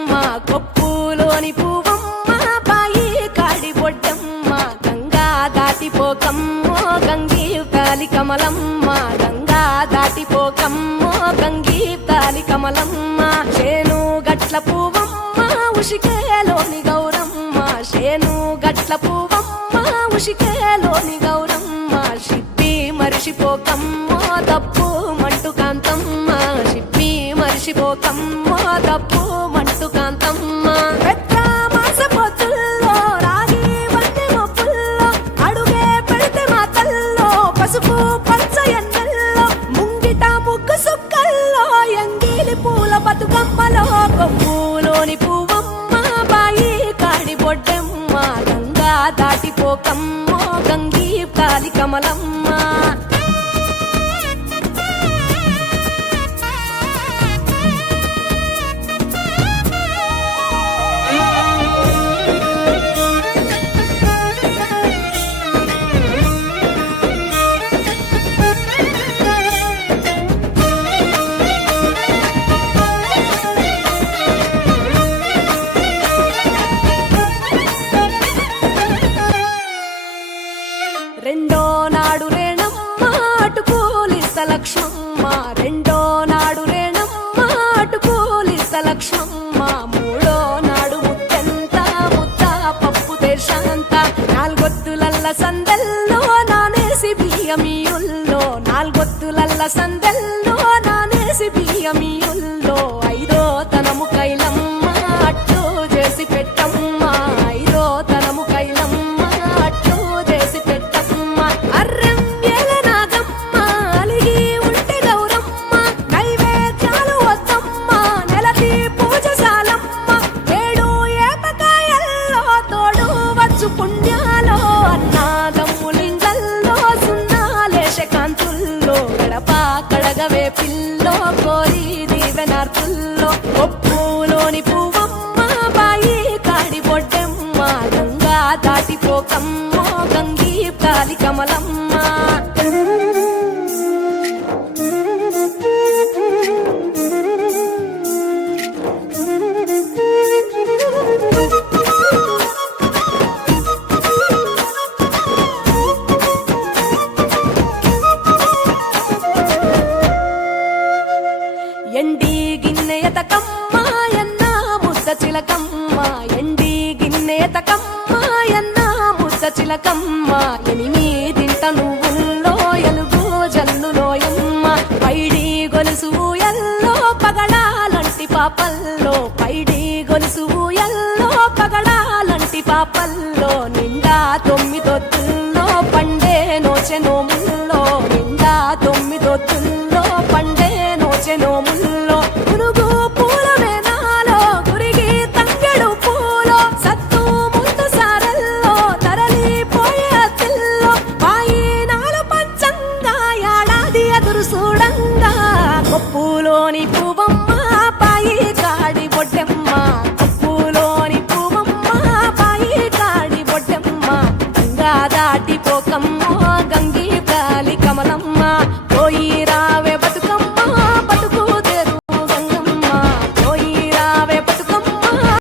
బొడ్డెమ్మ కొప్పులోని పువ్వమ్మ బాయి కాడి బొడ్డెమ్మ గంగా దాటిపోకమ్మో గంగీ తాలి కమలమ్మ గంగా దాటిపోకమ్మో గంగీ తాలి కమలమ్మ చేను గట్ల పువ్వమ్మ ఉషికేలోని గౌరమ్మ చేను గట్ల పువ్వమ్మ ఉషికేలోని గౌరమ్మ షిప్పి మరిషిపోకమ్మో తప్పు మంటు కాంతమ్మ షిప్పి మరిషిపోకమ్మో తప్పు మంటు కాంతమ్మ పెద్ద మాస పొత్తుల్లో రాగి వంటి మొప్పుల్లో అడుగే పెడితే మాతల్లో పసుపు పచ్చ ఎన్నెల్లో ముంగిట ముగ్గు సుక్కల్లో ఎంగిలి పూల బతుకమ్మలో కొమ్ములోని పువ్వమ్మ బాయి కాడి బొడ్డెమ్మ గంగా దాటిపోకమ్మో గంగీ తాలి కమలమ్మ రెండో నాడు రేణమ్మ అటు పోలిస్త లక్ష్మమ్మ రెండో నాడు రేణమ్మ అటు పోలిస్త లక్ష్మమ్మ మూడో నాడు ముత్తెంత ముద్ద పప్పు దేశంత నాలుగొత్తులల్ల సందెల్లో నానేసి బియ్యమియుల్లో నాలుగొత్తులల్ల సందెల్లో నానేసి బియ్యమియుల్లో ఐదో తనము కైలమ్మ అట్టు చేసి పెట్టమ్మ ఐదో తనము కైలమ్మ అట్టు చేసి పెట్టమ్మ అర్రం ఏల నాగమ్మ అలిగి ఉంటే గౌరమ్మ నైవేద్యాలు వద్దమ్మ నెలకి పూజశాలమ్మ ఏడు ఏపకాయల్లో తోడు వచ్చు పుణ్యాలో అన్నాదమ్ములింగల్లో సున్నాలేశ కాంతుల్లో గడప కడగవే పిల్లో కోరి దీవెనార్తుల్లో ఒప్పులోని పువ్వమ్మ బాయి కాడి బొడ్డెమ్మ గంగా దాటిపోకమ్మో గంగీ తాలి కమలమ్మ ఎండి గిన్నెయతకమ్మ ఎన్న ముద్ద చిలకమ్మ ఎండి గిన్నెయతకమ్మ ఎన్న ముద్ద చిలకమ్మ ఎనిమిదింట నువ్వుల్లో ఎలుగు జల్లులోయమ్మ పైడి గొలుసు ఎల్లో పగడాలంటి పాపల్లో పైడి గొలుసు ఎల్లో పగడాలంటి పాపల్లో నిండా తొమ్మిదొత్తుల్లో పండే నోచె నోముల్లో నిండా తొమ్మిదొత్తుల్లో పండే నోచె నోముల్లో పునుగు పూల వేనాలో గురిగి తంగెడు పూలో సత్తు ముందు సారల్లో తరలిపోయే అత్తిల్లో పాయినాలు పంచంగా ఏడాది ఎదురు చూడంగా కొప్పులోని పువ్వమ్మ పాయి కాడి బొడ్డెమ్మ కొప్పులోని పువ్వమ్మ పాయి కాడి బొడ్డెమ్మ గంగా దాటిపోకమ్మో